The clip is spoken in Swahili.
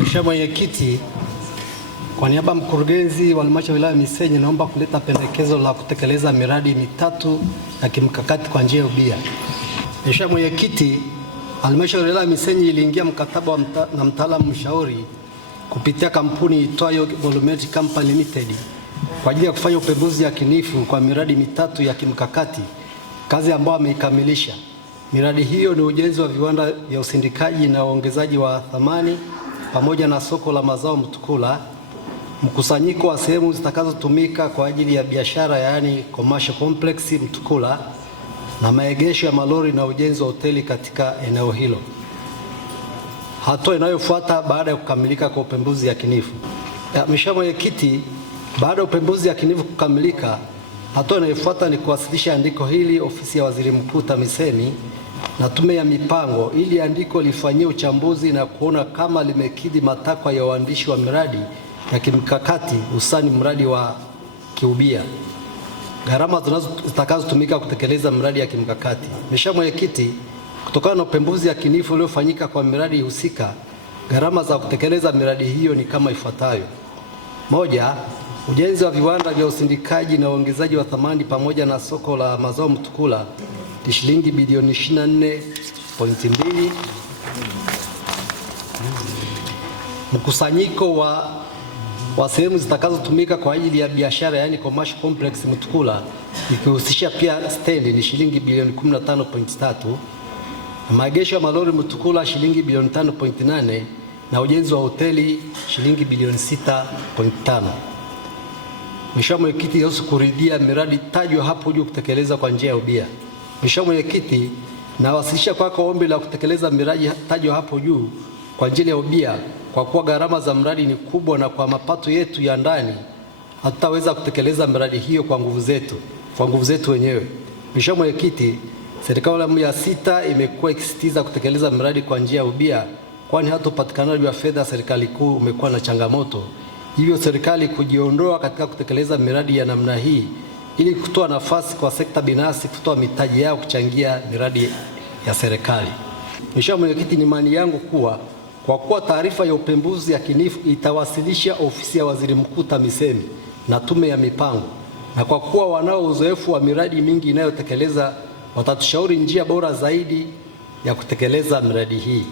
Mheshimiwa Mwenyekiti, kwa niaba ya mkurugenzi wa halmashauri ya wilaya Misenyi, naomba kuleta pendekezo la kutekeleza miradi mitatu ya kimkakati kwa njia ya ubia. Mheshimiwa Mwenyekiti, halmashauri ya wilaya Misenyi iliingia mkataba na mtaalamu mshauri kupitia kampuni itwayo Volumetric Company Limited kwa ajili ya kufanya upembuzi yakinifu kwa miradi mitatu ya kimkakati, kazi ambayo ameikamilisha. Miradi hiyo ni ujenzi wa viwanda vya usindikaji na uongezaji wa thamani pamoja na soko la mazao Mtukula, mkusanyiko wa sehemu zitakazotumika kwa ajili ya biashara yaani commercial complex Mtukula, na maegesho ya malori na ujenzi wa hoteli katika eneo hilo. Hatua inayofuata baada ya kukamilika kwa upembuzi yakinifu. Mheshimiwa Mwenyekiti, baada ya upembuzi yakinifu kukamilika, hatua inayofuata ni kuwasilisha andiko hili ofisi ya Waziri Mkuu TAMISEMI na Tume ya Mipango ili andiko lifanyie uchambuzi na kuona kama limekidhi matakwa ya uandishi wa miradi ya kimkakati, hususani mradi wa kiubia, gharama zitakazotumika kutekeleza miradi ya kimkakati. Mheshimiwa Mwenyekiti, kutokana na upembuzi yakinifu uliofanyika kwa miradi husika, gharama za kutekeleza miradi hiyo ni kama ifuatayo: moja, ujenzi wa viwanda vya usindikaji na uongezaji wa thamani pamoja na soko la mazao Mtukula ni shilingi bilioni 24.2. Mkusanyiko wa sehemu zitakazotumika kwa ajili ya biashara yaani commercial complex Mtukula ikihusisha pia stendi ni shilingi bilioni 15.3. Maegesho ya malori Mtukula shilingi bilioni 5.8 na ujenzi wa hoteli shilingi bilioni 6.5. Mheshimiwa Mwenyekiti, inahusu kuridhia miradi tajwa hapo juu kutekeleza kwa njia ya ubia. Mheshimiwa Mwenyekiti, nawasilisha kwako ombi la kutekeleza miradi tajwa hapo juu kwa njia ya ubia kwa kuwa gharama za mradi ni kubwa na kwa mapato yetu ya ndani hatutaweza kutekeleza miradi hiyo kwa nguvu zetu wenyewe. Mheshimiwa Mwenyekiti, serikali ya awamu ya 6 imekuwa ikisisitiza kutekeleza miradi kwa njia ya ubia, kwani hata upatikanaji wa fedha serikali kuu umekuwa na changamoto. Hivyo serikali kujiondoa katika kutekeleza miradi ya namna hii ili kutoa nafasi kwa sekta binafsi kutoa mitaji yao kuchangia miradi ya serikali. Mheshimiwa Mwenyekiti, ni imani yangu kuwa kwa kuwa taarifa ya upembuzi yakinifu itawasilisha ofisi ya Waziri Mkuu TAMISEMI na Tume ya Mipango, na kwa kuwa wanao uzoefu wa miradi mingi inayotekeleza, watatushauri njia bora zaidi ya kutekeleza miradi hii.